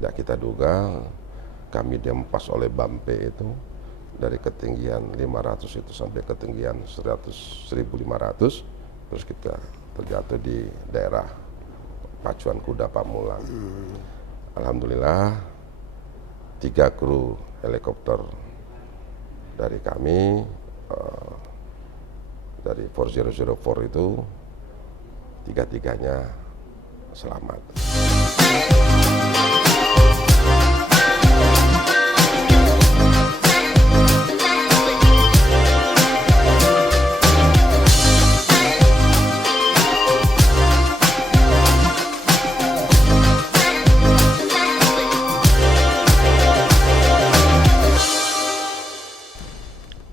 tidak kita duga kami dihempas oleh Bampe itu dari ketinggian 500 itu sampai ketinggian 1.500, terus kita terjatuh di daerah Pacuan Kuda Pamulang. Alhamdulillah 3 kru helikopter dari kami dari 4004 itu 3-3-nya selamat.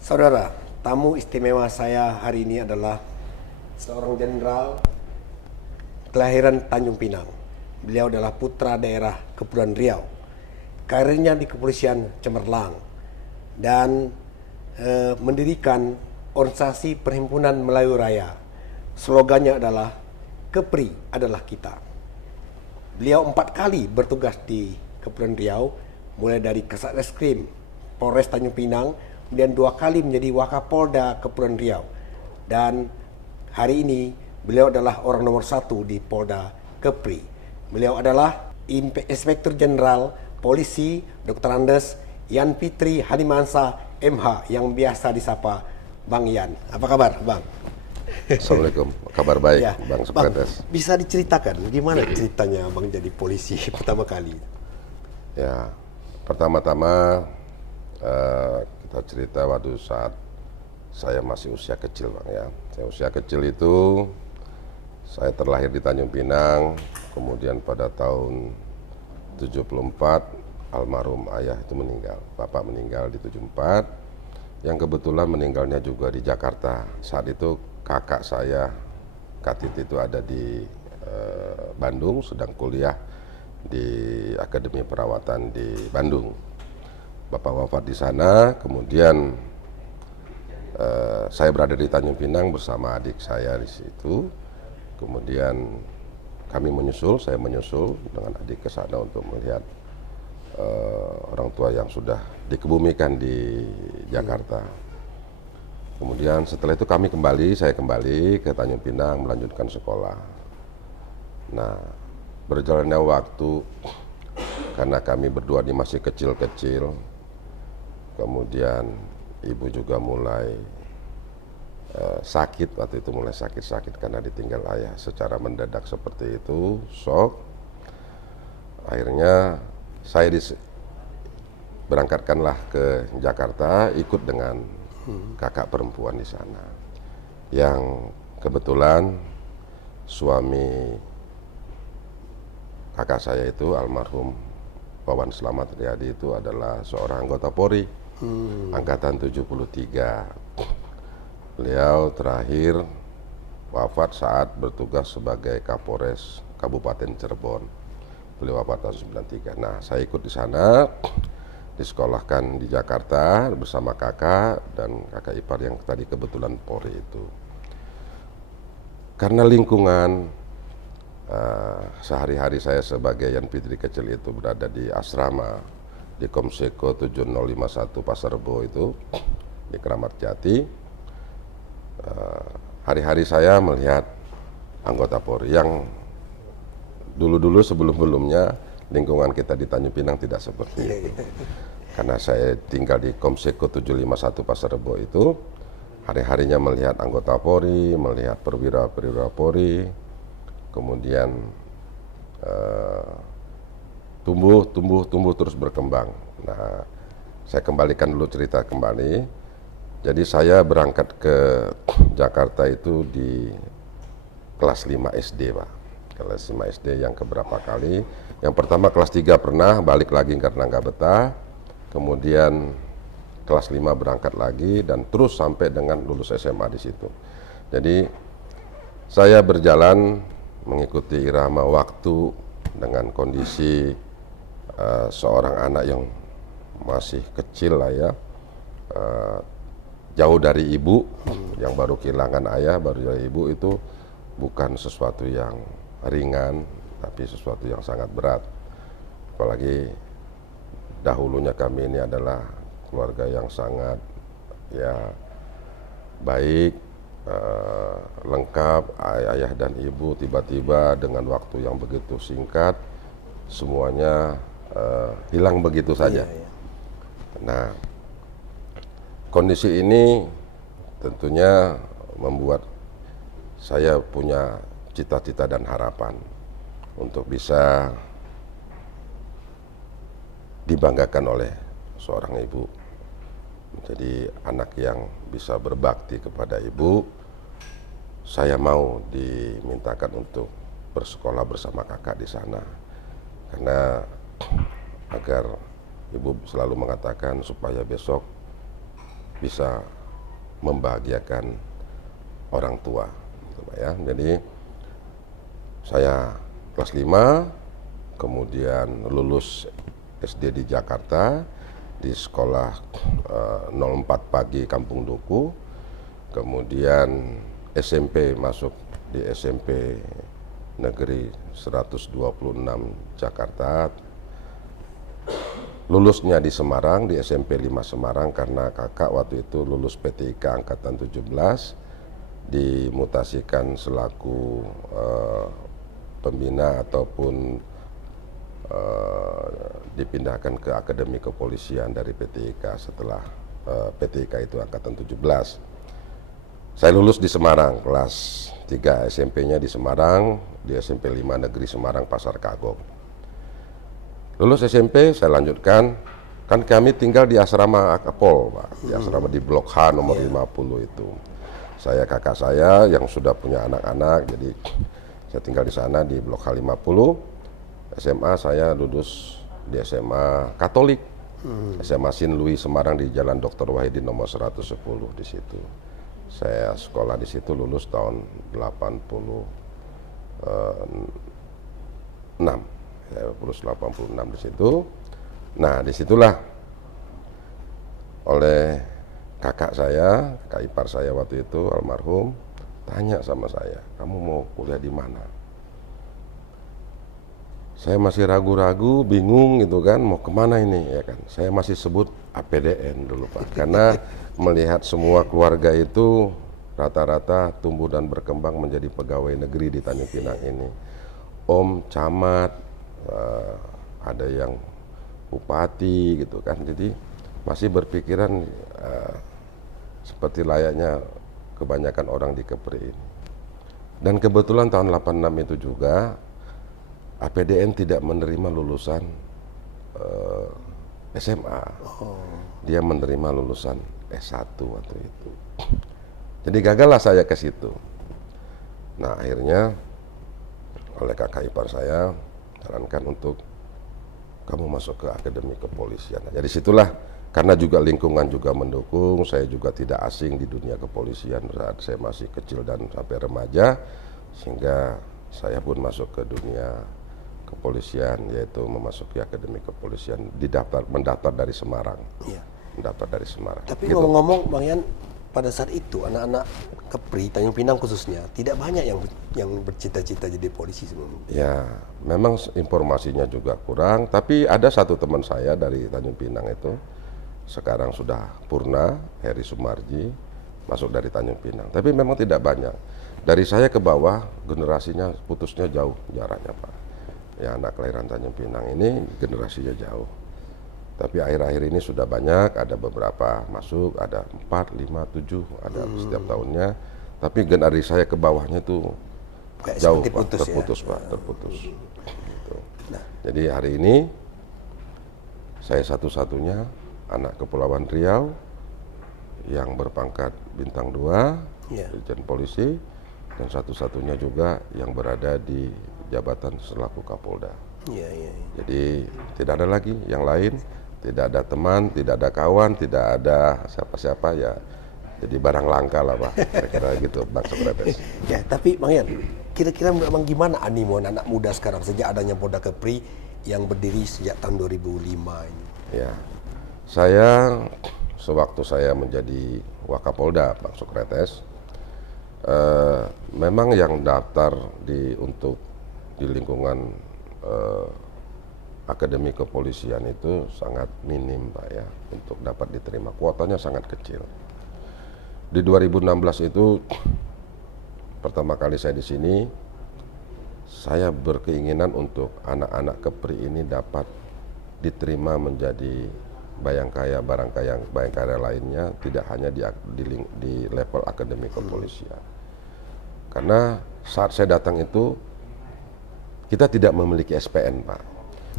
Saudara, tamu istimewa saya hari ini adalah seorang jenderal kelahiran Tanjung Pinang. Beliau adalah putra daerah Kepulauan Riau. Karirnya di kepolisian cemerlang dan mendirikan organisasi Perhimpunan Melayu Raya. Slogannya adalah Kepri adalah kita. Beliau 4 kali bertugas di Kepulauan Riau, mulai dari Kasat Reskrim Polres Tanjung Pinang, kemudian 2 kali menjadi Wakapolda Kepulauan Riau, dan hari ini beliau adalah orang nomor 1 di Polda Kepri. Beliau adalah Inspektur Jenderal Polisi Dr. Andes Yan Fitri Hanimansa MH, yang biasa disapa Bang Yan. Apa kabar, Bang? Assalamualaikum, kabar baik, Ya, Bang Bang, Supretes. bisa diceritakan gimana ceritanya Bang jadi polisi pertama kali? Ya, pertama-tama kita cerita waktu saat saya masih usia kecil, Bang, ya. Saya usia kecil itu saya terlahir di Tanjung Pinang, kemudian pada tahun 74 almarhum ayah itu meninggal. Bapak meninggal di 74, yang kebetulan meninggalnya juga di Jakarta. Saat itu kakak saya, Katit, itu ada di Bandung, sedang kuliah di Akademi Perawatan di Bandung. Bapak wafat di sana, kemudian saya berada di Tanjung Pinang bersama adik saya di situ. Kemudian kami menyusul, saya menyusul dengan adik ke sana untuk melihat orang tua yang sudah dikebumikan di Jakarta. Kemudian setelah itu saya kembali ke Tanjung Pinang melanjutkan sekolah. Nah, berjalannya waktu, karena kami berdua ini masih kecil-kecil, kemudian ibu juga mulai sakit, waktu itu mulai sakit-sakit karena ditinggal ayah secara mendadak seperti itu, shock. Akhirnya saya berangkatkanlah ke Jakarta, ikut dengan kakak perempuan di sana, yang kebetulan suami kakak saya itu almarhum Wawan Slamet Riyadi itu adalah seorang anggota Polri, angkatan 73. Beliau terakhir wafat saat bertugas sebagai Kapolres Kabupaten Cirebon. Beliau wafat tahun 93. Nah, saya ikut di sana, disekolahkan di Jakarta bersama kakak dan kakak ipar yang tadi kebetulan Polri itu. Karena lingkungan sehari-hari saya sebagai Yan Fitri kecil itu berada di asrama di Komseko 7051 Pasar Rebo itu di Keramat Jati. Hari-hari saya melihat anggota Polri yang dulu-dulu sebelum-sebelumnya lingkungan kita di Tanjung Pinang tidak seperti itu. Karena saya tinggal di Komseko 751 Pasar Rebo itu, hari-harinya melihat anggota Polri, melihat perwira-perwira Polri, kemudian tumbuh terus berkembang. Nah, saya kembalikan dulu cerita kembali. Jadi saya berangkat ke Jakarta itu di kelas 5 SD, Pak. Kelas 5 SD yang keberapa kali. Yang pertama kelas 3 pernah, balik lagi karena nggak betah. Kemudian kelas 5 berangkat lagi dan terus sampai dengan lulus SMA di situ. Jadi saya berjalan mengikuti irama waktu dengan kondisi seorang anak yang masih kecil lah ya, jauh dari ibu, yang baru kehilangan ayah, baru dari ibu, itu bukan sesuatu yang ringan, tapi sesuatu yang sangat berat. apalagi dahulunya kami ini adalah keluarga yang sangat ya baik, lengkap, ayah dan ibu, tiba-tiba dengan waktu yang begitu singkat semuanya hilang begitu saja. Nah, kondisi ini tentunya membuat saya punya cita-cita dan harapan untuk bisa dibanggakan oleh seorang ibu, menjadi anak yang bisa berbakti kepada ibu. Saya mau dimintakan untuk bersekolah bersama kakak di sana, karena agar ibu selalu mengatakan supaya besok bisa membahagiakan orang tua, gitu, Pak, ya. Jadi saya kelas 5, kemudian lulus SD di Jakarta, di sekolah 04 Pagi Kampung Duku, kemudian SMP masuk di SMP Negeri 126 Jakarta, lulusnya di Semarang, di SMP 5 Semarang, karena kakak waktu itu lulus PTIK Angkatan 17, dimutasikan selaku pembina ataupun dipindahkan ke Akademi Kepolisian dari PTIK setelah PTIK itu Angkatan 17. Saya lulus di Semarang, kelas 3 SMP-nya di Semarang, di SMP 5 Negeri Semarang Pasar Kagok. Lulus SMP, saya lanjutkan, kan kami tinggal di asrama Akapol, Pak, di asrama di Blok H nomor 50 itu. Saya, kakak saya yang sudah punya anak-anak, jadi saya tinggal di sana di Blok H 50. SMA saya lulus di SMA Katolik, SMA Sin Louis Semarang di Jalan Dr. Wahidin nomor 110 di situ. Saya sekolah di situ lulus tahun 86. Saya lulus 86 di situ. Nah, disitulah oleh kakak saya, kakak ipar saya waktu itu almarhum, tanya sama saya, kamu mau kuliah di mana? Saya masih ragu-ragu, bingung gitu kan, mau kemana ini ya kan? Saya masih sebut APDN dulu, Pak, karena melihat semua keluarga itu rata-rata tumbuh dan berkembang menjadi pegawai negeri di Tanjung Pinang ini. Om, camat, ada yang bupati gitu kan, jadi masih berpikiran seperti layaknya kebanyakan orang di Kepri ini. Dan kebetulan tahun 86 itu juga APDN tidak menerima lulusan SMA. Dia menerima lulusan S1 waktu itu. Jadi gagallah saya ke situ. Nah, akhirnya oleh kakak ipar saya sarankan untuk kamu masuk ke Akademi Kepolisian. Nah, jadi situlah, karena juga lingkungan juga mendukung, saya juga tidak asing di dunia kepolisian saat saya masih kecil dan sampai remaja, sehingga saya pun masuk ke dunia kepolisian, yaitu memasuki Akademi Kepolisian, mendaftar dari Semarang. Iya. Mendaftar dari Semarang. Tapi gitu. Ngomong-ngomong, Bang Yan, pada saat itu anak-anak Kepri, Tanjung Pinang khususnya, tidak banyak yang bercita-cita jadi polisi sebelumnya. Ya, memang informasinya juga kurang, tapi ada satu teman saya dari Tanjung Pinang itu, sekarang sudah purna, Heri Sumarji, masuk dari Tanjung Pinang. Tapi memang tidak banyak. Dari saya ke bawah, generasinya putusnya jauh jaraknya, Pak. Ya, anak kelahiran Tanjung Pinang ini generasinya jauh. Tapi akhir-akhir ini sudah banyak, ada beberapa masuk, ada 4, 5, 7, ada setiap tahunnya. Tapi generasi saya ke bawahnya itu jauh, Pak, terputus, ya? Pak, terputus. Gitu. Nah. Jadi hari ini saya satu-satunya anak Kepulauan Riau yang berpangkat bintang 2, Dirjen Polisi, dan satu-satunya juga yang berada di jabatan selaku Kapolda. Jadi tidak ada lagi yang lain, tidak ada teman, tidak ada kawan, tidak ada siapa-siapa, ya jadi barang langka lah, Pak, kira-kira gitu, Bang Sokrates. Ya, tapi Bang Yan, kira-kira memang gimana animo anak muda sekarang sejak adanya Polda Kepri yang berdiri sejak tahun 2005 ini? Ya, saya sewaktu saya menjadi Wakapolda, Bang Sokrates, memang yang daftar untuk di lingkungan akademi kepolisian itu sangat minim Pak ya untuk dapat diterima, kuotanya sangat kecil. Di 2016 itu pertama kali saya di sini, saya berkeinginan untuk anak-anak Kepri ini dapat diterima menjadi bayangkara bayangkara lainnya, tidak hanya di level akademi kepolisian. Karena saat saya datang itu kita tidak memiliki SPN Pak.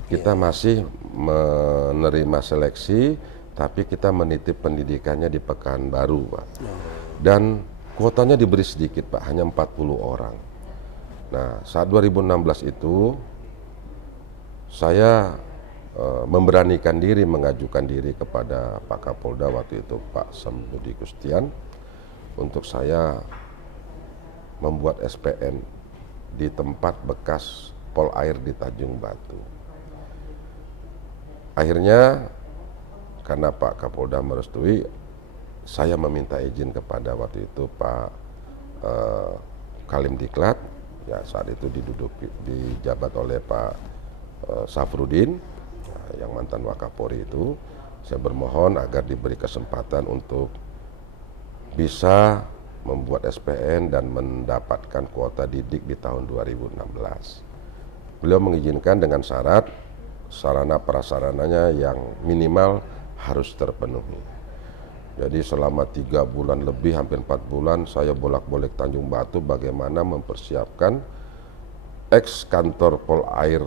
Kita masih menerima seleksi, tapi kita menitip pendidikannya di Pekanbaru Pak. Dan kuotanya diberi sedikit Pak, hanya 40 orang. Nah, saat 2016 itu saya memberanikan diri mengajukan diri kepada Pak Kapolda waktu itu, Pak Sambudi Gustian, untuk saya membuat SPN di tempat bekas pol air di Tanjung Batu. Akhirnya karena Pak Kapolda merestui, saya meminta izin kepada waktu itu Pak Kalim Diklat, ya saat itu dijabat oleh Pak Safrudin, yang mantan Wakapolri itu. Saya bermohon agar diberi kesempatan untuk bisa membuat SPN dan mendapatkan kuota didik di tahun 2016. Beliau mengizinkan dengan syarat sarana prasarananya yang minimal harus terpenuhi. Jadi selama 3 bulan lebih, hampir 4 bulan, saya bolak-balik Tanjung Batu bagaimana mempersiapkan ex kantor pol air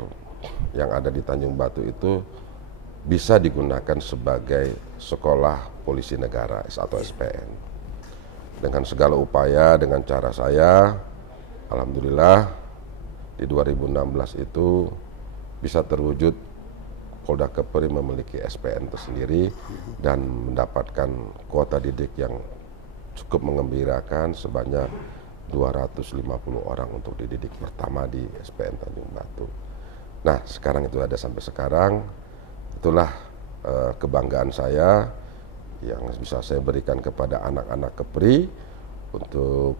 yang ada di Tanjung Batu itu bisa digunakan sebagai sekolah polisi negara atau SPN. Dengan segala upaya, dengan cara saya, alhamdulillah di 2016 itu bisa terwujud. Polda Kepri memiliki SPN tersendiri dan mendapatkan kuota didik yang cukup mengembirakan sebanyak 250 orang untuk dididik pertama di SPN Tanjung Batu. Nah, sekarang itu ada sampai sekarang. Itulah kebanggaan saya yang bisa saya berikan kepada anak-anak Kepri untuk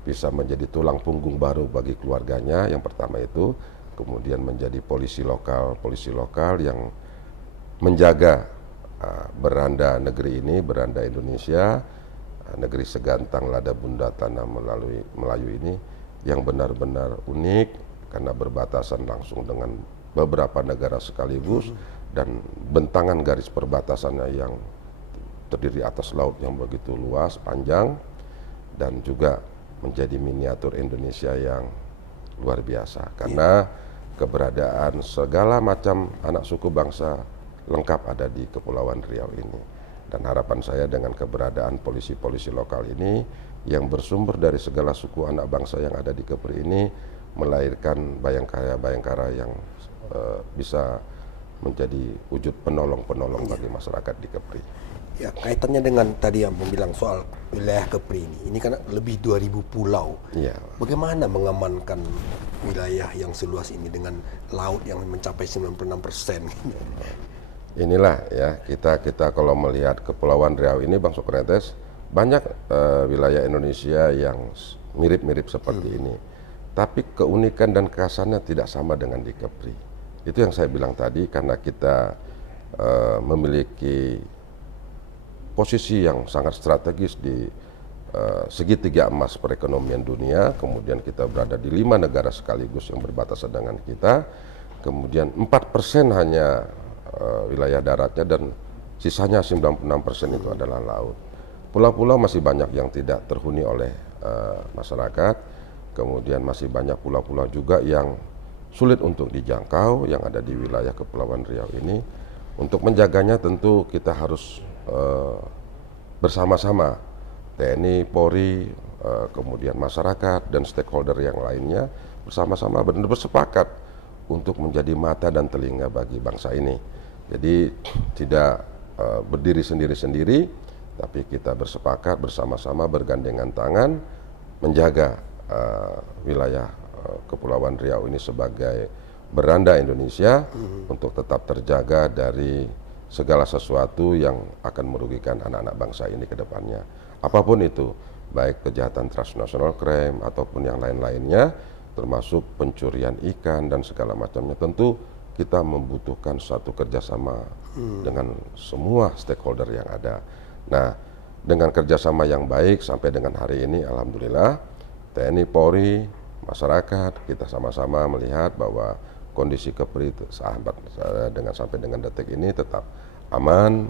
bisa menjadi tulang punggung baru bagi keluarganya. Yang pertama itu, kemudian menjadi polisi lokal yang menjaga beranda negeri ini, beranda Indonesia, negeri segantang lada bunda tanah Melayu ini yang benar-benar unik karena berbatasan langsung dengan beberapa negara sekaligus dan bentangan garis perbatasannya yang terdiri atas laut yang begitu luas, panjang, dan juga menjadi miniatur Indonesia yang luar biasa karena keberadaan segala macam anak suku bangsa lengkap ada di Kepulauan Riau ini. Dan harapan saya dengan keberadaan polisi-polisi lokal ini yang bersumber dari segala suku anak bangsa yang ada di Kepri ini melahirkan bayangkara yang bisa menjadi wujud penolong-penolong bagi masyarakat di Kepri. Ya, kaitannya dengan tadi yang bilang soal wilayah Kepri ini kan lebih 2000 pulau. Ya. Bagaimana mengamankan wilayah yang seluas ini dengan laut yang mencapai 96%? Inilah ya, kita kalau melihat Kepulauan Riau ini, Bang Sokrates, banyak wilayah Indonesia yang mirip-mirip seperti ini. Tapi keunikan dan kekhasannya tidak sama dengan di Kepri. Itu yang saya bilang tadi, karena kita memiliki posisi yang sangat strategis di segitiga emas perekonomian dunia, kemudian kita berada di 5 negara sekaligus yang berbatasan dengan kita, kemudian 4% hanya wilayah daratnya dan sisanya 96% itu adalah laut. Pulau-pulau masih banyak yang tidak terhuni oleh masyarakat, kemudian masih banyak pulau-pulau juga yang sulit untuk dijangkau yang ada di wilayah Kepulauan Riau ini. Untuk menjaganya tentu kita harus bersama-sama TNI, Polri, kemudian masyarakat dan stakeholder yang lainnya bersama-sama benar-benar bersepakat untuk menjadi mata dan telinga bagi bangsa ini. Jadi tidak berdiri sendiri-sendiri, tapi kita bersepakat bersama-sama bergandengan tangan menjaga wilayah Kepulauan Riau ini sebagai beranda Indonesia untuk tetap terjaga dari segala sesuatu yang akan merugikan anak-anak bangsa ini ke depannya. Apapun itu, baik kejahatan transnational crime ataupun yang lain-lainnya, termasuk pencurian ikan dan segala macamnya, tentu kita membutuhkan satu kerjasama dengan semua stakeholder yang ada. Nah, dengan kerjasama yang baik sampai dengan hari ini, alhamdulillah TNI, Polri, masyarakat, kita sama-sama melihat bahwa kondisi Kepri sahabat dengan sampai dengan detik ini tetap aman,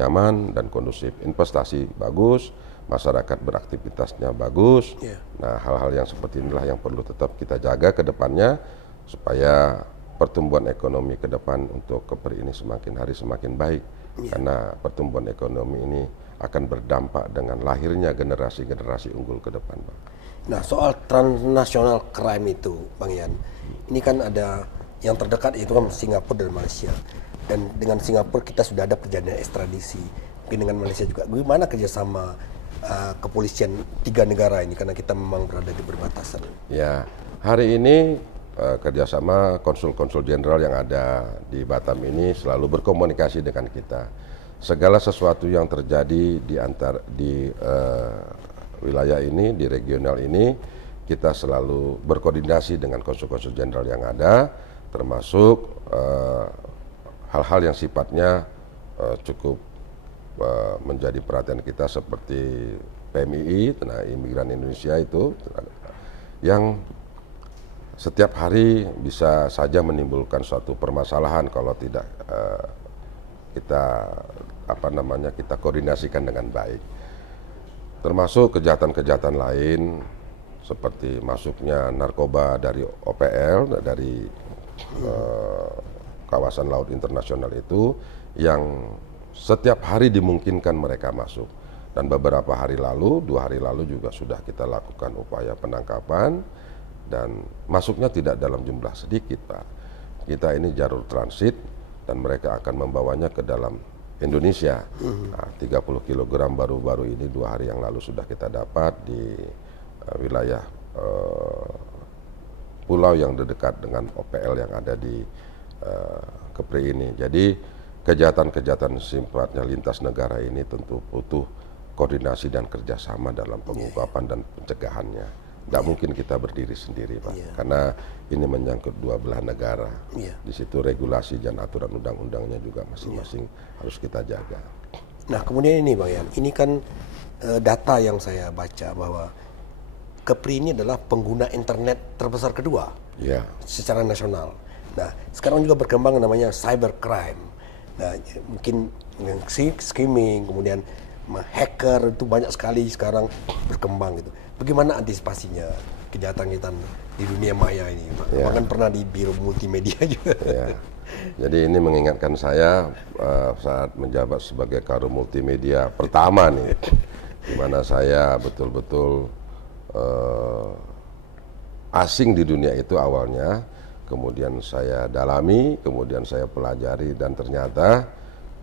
nyaman dan kondusif. Investasi bagus, masyarakat beraktivitasnya bagus. Nah, hal-hal yang seperti inilah yang perlu tetap kita jaga ke depannya supaya pertumbuhan ekonomi ke depan untuk Kepri ini semakin hari semakin baik. Karena pertumbuhan ekonomi ini akan berdampak dengan lahirnya generasi-generasi unggul ke depan, Pak. Nah, soal transnational crime itu, Bang Ian, ini kan ada yang terdekat itu kan Singapura dan Malaysia. Dan dengan Singapura kita sudah ada perjanjian ekstradisi. Mungkin dengan Malaysia juga. Bagaimana kerjasama kepolisian 3 negara ini karena kita memang berada di perbatasan? Ya, hari ini kerjasama konsul-konsul jenderal yang ada di Batam ini selalu berkomunikasi dengan kita. Segala sesuatu yang terjadi di wilayah ini, di regional ini, kita selalu berkoordinasi dengan konsul-konsul jenderal yang ada, termasuk hal-hal yang sifatnya cukup menjadi perhatian kita seperti PMII, Tenaga Imigran Indonesia itu, yang setiap hari bisa saja menimbulkan suatu permasalahan kalau tidak kita koordinasikan dengan baik. Termasuk kejahatan-kejahatan lain seperti masuknya narkoba dari OPL, dari kawasan laut internasional itu yang setiap hari dimungkinkan mereka masuk. Dan beberapa hari lalu, 2 hari lalu juga sudah kita lakukan upaya penangkapan dan masuknya tidak dalam jumlah sedikit, Pak. Kita ini jalur transit dan mereka akan membawanya ke dalam Indonesia. Nah, 30 kg baru-baru ini 2 hari yang lalu sudah kita dapat di wilayah pulau yang dekat dengan OPL yang ada di Kepri ini. Jadi kejahatan-kejahatan sifatnya lintas negara ini tentu butuh koordinasi dan kerjasama dalam pengungkapan dan pencegahannya. Nggak mungkin kita berdiri sendiri, Pak, karena ini menyangkut 2 belah negara. Di situ regulasi dan aturan undang-undangnya juga masing-masing harus kita jaga. Nah, kemudian ini Bang Ian, ini kan data yang saya baca bahwa Kepri ini adalah pengguna internet terbesar kedua secara nasional. Nah, sekarang juga berkembang namanya cybercrime. Nah, mungkin yang skimming, kemudian hacker itu banyak sekali sekarang berkembang gitu. Bagaimana antisipasinya kejahatan-kejahatan di dunia maya ini? Bahkan pernah di Biro Multimedia juga. Jadi ini mengingatkan saya saat menjabat sebagai Karo Multimedia pertama nih, di mana saya betul-betul asing di dunia itu awalnya, kemudian saya dalami, kemudian saya pelajari dan ternyata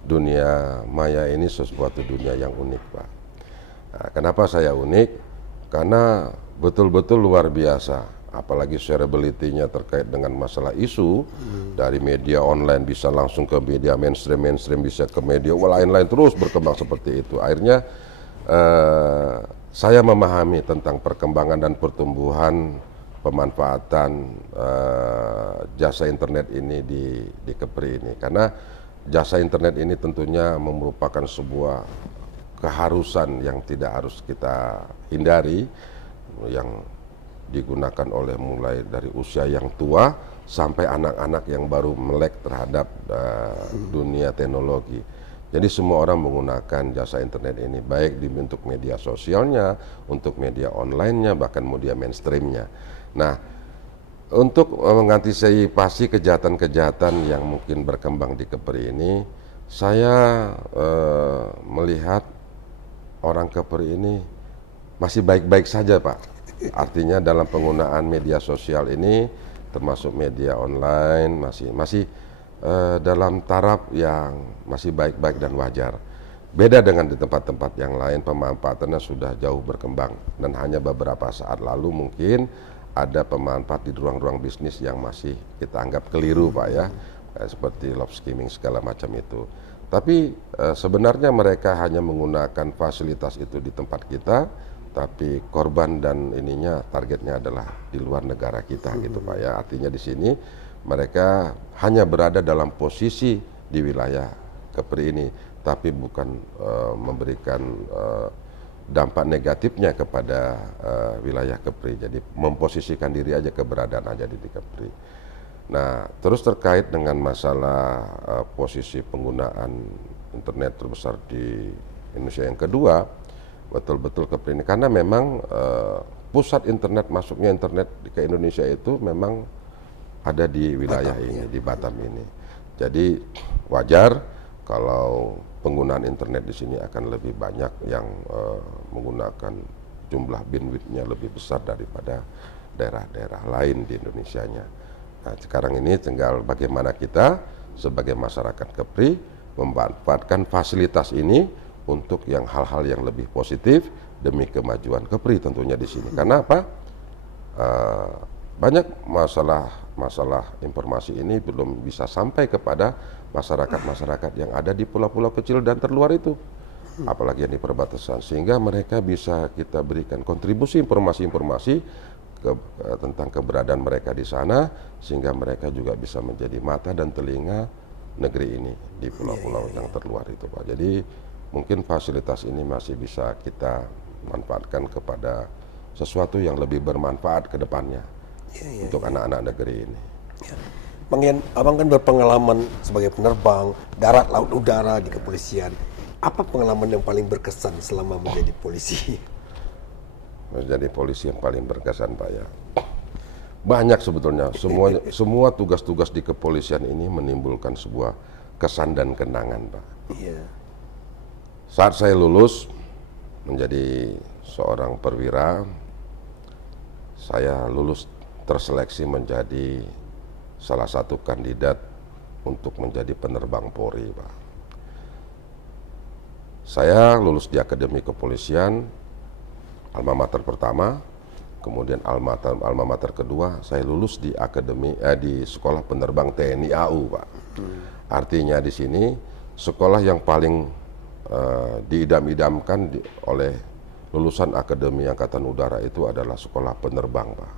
dunia maya ini sesuatu dunia yang unik, Pak. Nah, kenapa saya unik? Karena betul-betul luar biasa, apalagi shareability-nya terkait dengan masalah isu, dari media online bisa langsung ke media mainstream bisa ke media lain-lain, terus berkembang seperti itu. Akhirnya saya memahami tentang perkembangan dan pertumbuhan pemanfaatan jasa internet ini di Kepri ini. Karena jasa internet ini tentunya merupakan sebuah keharusan yang tidak harus kita hindari, yang digunakan oleh mulai dari usia yang tua sampai anak-anak yang baru melek terhadap dunia teknologi. Jadi semua orang menggunakan jasa internet ini, baik di bentuk media sosialnya, untuk media online-nya, bahkan media mainstream-nya. Nah, untuk mengantisipasi kejahatan-kejahatan yang mungkin berkembang di Kepri ini, saya melihat orang Kepri ini masih baik-baik saja, Pak. Artinya dalam penggunaan media sosial ini, termasuk media online, masih dalam taraf yang masih baik-baik dan wajar. Beda dengan di tempat-tempat yang lain, pemanfaatannya sudah jauh berkembang. Dan hanya beberapa saat lalu mungkin ada pemanfaat di ruang-ruang bisnis yang masih kita anggap keliru, Pak, ya. Seperti love skimming segala macam itu. Tapi sebenarnya mereka hanya menggunakan fasilitas itu di tempat kita, tapi korban dan ininya targetnya adalah di luar negara kita, gitu, Pak, ya. Artinya di sini mereka hanya berada dalam posisi di wilayah Kepri ini, tapi bukan memberikan dampak negatifnya kepada wilayah Kepri. Jadi memposisikan diri aja, keberadaan aja di Kepri. Nah, terus terkait dengan masalah posisi penggunaan internet terbesar di Indonesia yang kedua, betul-betul Kepri ini, karena memang pusat internet, masuknya internet ke Indonesia itu memang ada di wilayah Batam, ini, ya. di Batam ini. Jadi wajar kalau penggunaan internet di sini akan lebih banyak yang menggunakan jumlah bandwidth-nya lebih besar daripada daerah-daerah lain di Indonesianya. Nah, sekarang ini tinggal bagaimana kita sebagai masyarakat Kepri memanfaatkan fasilitas ini untuk yang hal-hal yang lebih positif demi kemajuan Kepri tentunya di sini. Karena apa? Banyak masalah informasi ini belum bisa sampai kepada masyarakat-masyarakat yang ada di pulau-pulau kecil dan terluar itu, apalagi yang di perbatasan, sehingga mereka bisa kita berikan kontribusi informasi-informasi tentang keberadaan mereka di sana, sehingga mereka juga bisa menjadi mata dan telinga negeri ini di pulau-pulau yang terluar itu, Pak. Jadi mungkin fasilitas ini masih bisa kita manfaatkan kepada sesuatu yang lebih bermanfaat ke depannya untuk anak-anak negeri ini. Bang Yan, abang kan berpengalaman sebagai penerbang darat, laut, udara di kepolisian. Apa pengalaman yang paling berkesan selama menjadi polisi? Menjadi polisi yang paling berkesan, Pak, ya. Banyak sebetulnya. Semua tugas-tugas di kepolisian ini menimbulkan sebuah kesan dan kenangan, Pak. Iya. Saat saya lulus menjadi seorang perwira, saya lulus terseleksi menjadi salah satu kandidat untuk menjadi penerbang Polri, Pak. Saya lulus di Akademi Kepolisian, alma mater pertama, kemudian alma mater kedua, saya lulus di di Sekolah Penerbang TNI AU, Pak. Artinya di sini sekolah yang paling diidam-idamkan oleh lulusan Akademi Angkatan Udara itu adalah sekolah penerbang, Pak.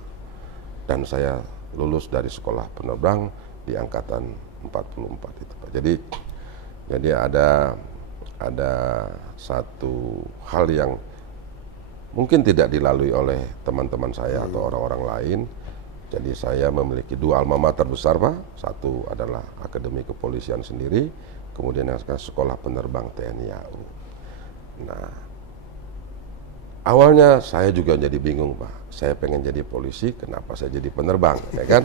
Dan saya lulus dari sekolah penerbang di angkatan 44 itu, Pak. Jadi ada satu hal yang mungkin tidak dilalui oleh teman-teman saya atau orang-orang lain. Jadi saya memiliki dua alma mater besar, Pak. Satu adalah Akademi Kepolisian sendiri, kemudian yang sekarang Sekolah Penerbang TNI AU. Nah, awalnya saya juga jadi bingung, Pak. Saya pengen jadi polisi, kenapa saya jadi penerbang, ya kan?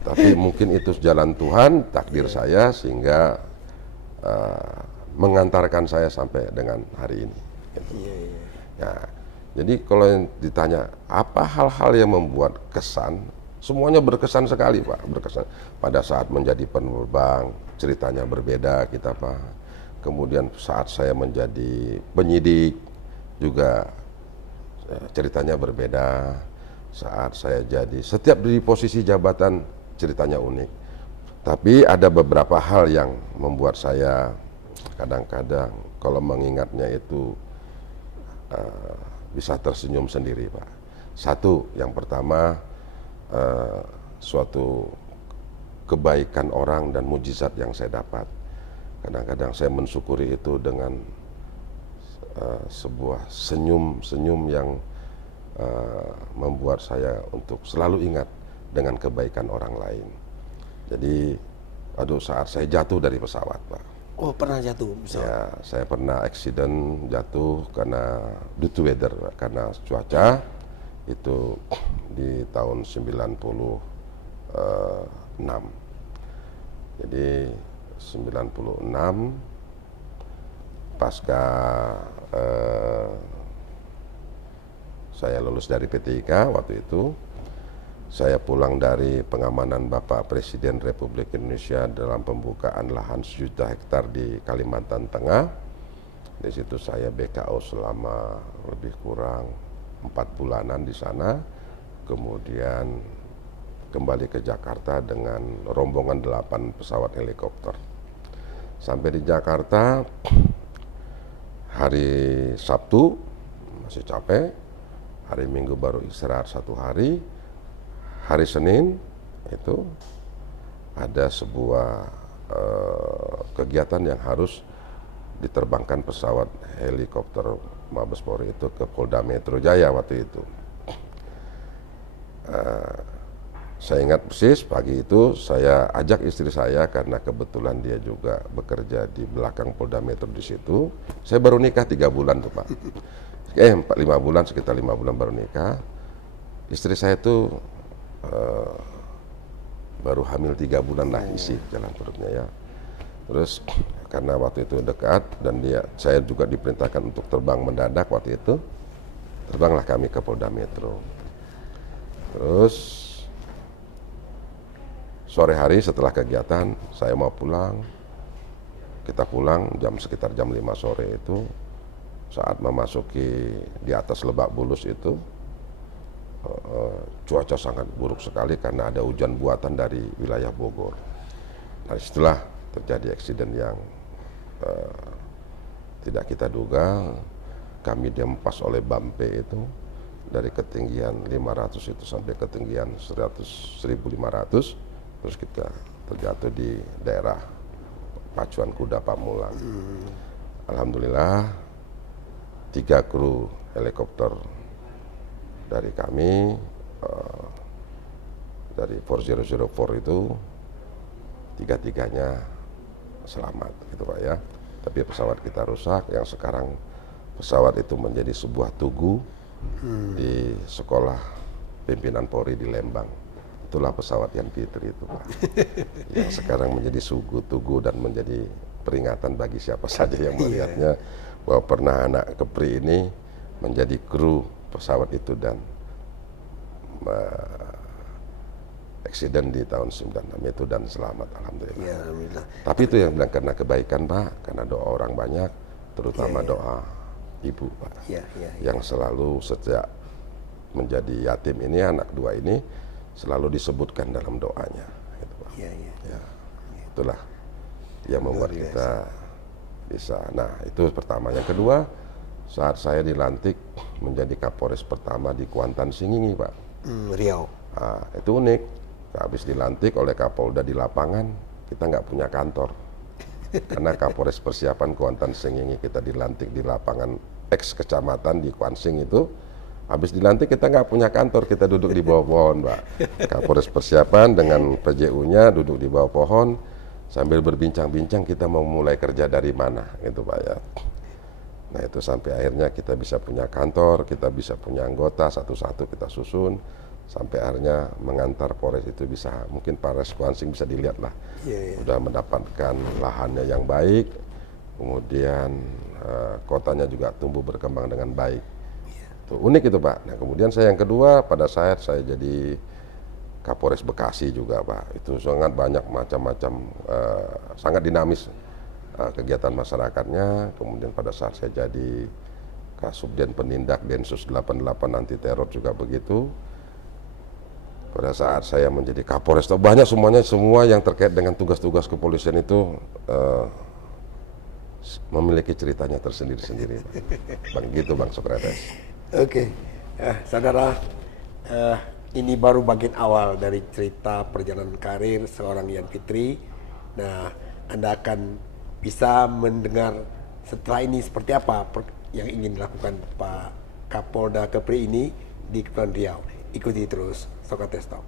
Tapi mungkin itu jalan Tuhan, takdir saya, sehingga mengantarkan saya sampai dengan hari ini. Gitu. Ya, jadi kalau yang ditanya apa hal-hal yang membuat kesan, semuanya berkesan sekali, Pak. Berkesan pada saat menjadi penerbang, ceritanya berbeda kita, Pak. Kemudian saat saya menjadi penyidik juga ceritanya berbeda. Saat saya setiap di posisi jabatan ceritanya unik. Tapi ada beberapa hal yang membuat saya kadang-kadang kalau mengingatnya itu bisa tersenyum sendiri, Pak. Satu, yang pertama, suatu kebaikan orang dan mujizat yang saya dapat. Kadang-kadang saya mensyukuri itu dengan sebuah senyum yang membuat saya untuk selalu ingat dengan kebaikan orang lain. Jadi, saat saya jatuh dari pesawat, Pak. Oh, pernah jatuh pesawat? Ya, saya pernah accident jatuh karena due to weather, karena cuaca. Itu di tahun 96. Jadi 96 pasca saya lulus dari PTIK waktu itu, saya pulang dari pengamanan Bapak Presiden Republik Indonesia dalam pembukaan lahan 1 juta hektar di Kalimantan Tengah. Di situ saya BKO selama lebih kurang 4 bulanan di sana. Kemudian kembali ke Jakarta dengan rombongan 8 pesawat helikopter. Sampai di Jakarta hari Sabtu masih capek, hari Minggu baru istirahat 1 hari. Hari Senin itu ada sebuah kegiatan yang harus diterbangkan pesawat helikopter Mabes Polri itu ke Polda Metro Jaya waktu itu. Saya ingat persis pagi itu saya ajak istri saya karena kebetulan dia juga bekerja di belakang Polda Metro di situ. Saya baru nikah 3 bulan tuh Pak. 5 bulan, sekitar 5 bulan baru nikah. Istri saya itu baru hamil 3 bulan lah isi jalan perutnya ya. Terus karena waktu itu dekat dan saya juga diperintahkan untuk terbang mendadak waktu itu, terbanglah kami ke Polda Metro. Terus sore hari setelah kegiatan saya mau pulang, kita pulang sekitar jam 5 sore itu, saat memasuki di atas Lebak Bulus itu cuaca sangat buruk sekali karena ada hujan buatan dari wilayah Bogor. Nah, setelah terjadi eksiden yang tidak kita duga, kami dihempas oleh Bampe itu dari ketinggian 500 itu sampai ketinggian 1.500, terus kita terjatuh di daerah Pacuan Kuda Pamulang. Alhamdulillah 3 kru helikopter dari kami dari 4004 itu 3-3-nya selamat gitu Pak ya. Tapi pesawat kita rusak, yang sekarang pesawat itu menjadi sebuah tugu di sekolah pimpinan Polri di Lembang. Itulah pesawat yang Fitri itu Pak. Yang sekarang menjadi tugu dan menjadi peringatan bagi siapa saja yang melihatnya bahwa pernah anak Kepri ini menjadi kru pesawat itu dan eksiden di tahun 96 itu dan selamat alhamdulillah. Ya, alhamdulillah. Tapi itu yang bilang karena kebaikan Pak, karena doa orang banyak, terutama doa ibu Pak, yang selalu sejak menjadi yatim ini, anak 2 ini selalu disebutkan dalam doanya. Gitu, Pak. Ya, itulah yang membuat kita bisa. Nah itu pertama. Yang kedua, saat saya dilantik menjadi Kapolres pertama di Kuantan Singingi Pak. Riau. Nah, itu unik. Habis dilantik oleh Kapolda di lapangan, kita nggak punya kantor. Karena Kapolres persiapan Kuantan Singingi kita dilantik di lapangan ex kecamatan di Kuansing itu. Habis dilantik kita nggak punya kantor, kita duduk di bawah pohon Pak. Kapolres persiapan dengan PJU-nya duduk di bawah pohon sambil berbincang-bincang kita mau mulai kerja dari mana gitu Pak ya. Nah itu sampai akhirnya kita bisa punya kantor, kita bisa punya anggota, satu-satu kita susun, sampai akhirnya mengantar Polres itu bisa, mungkin Polres Kuansing bisa dilihat lah, udah mendapatkan lahannya yang baik, kemudian kotanya juga tumbuh berkembang dengan baik. Tuh, unik itu Pak. Nah kemudian saya yang kedua, pada saat saya jadi Kapolres Bekasi juga Pak, itu sangat banyak macam-macam, sangat dinamis kegiatan masyarakatnya. Kemudian pada saat saya jadi Kasubdien Penindak Densus 88 anti teror juga begitu. Pada saat saya menjadi Kapolres, banyak semua yang terkait dengan tugas-tugas kepolisian itu memiliki ceritanya tersendiri-sendiri. Bang gitu Bang Sokrates. Oke, saudara, ini baru bagian awal dari cerita perjalanan karir seorang Yan Fitri. Nah, Anda akan bisa mendengar setelah ini seperti apa yang ingin dilakukan Pak Kapolda Kepri ini di Kepulauan Riau. Ikuti terus Sokrates Talk.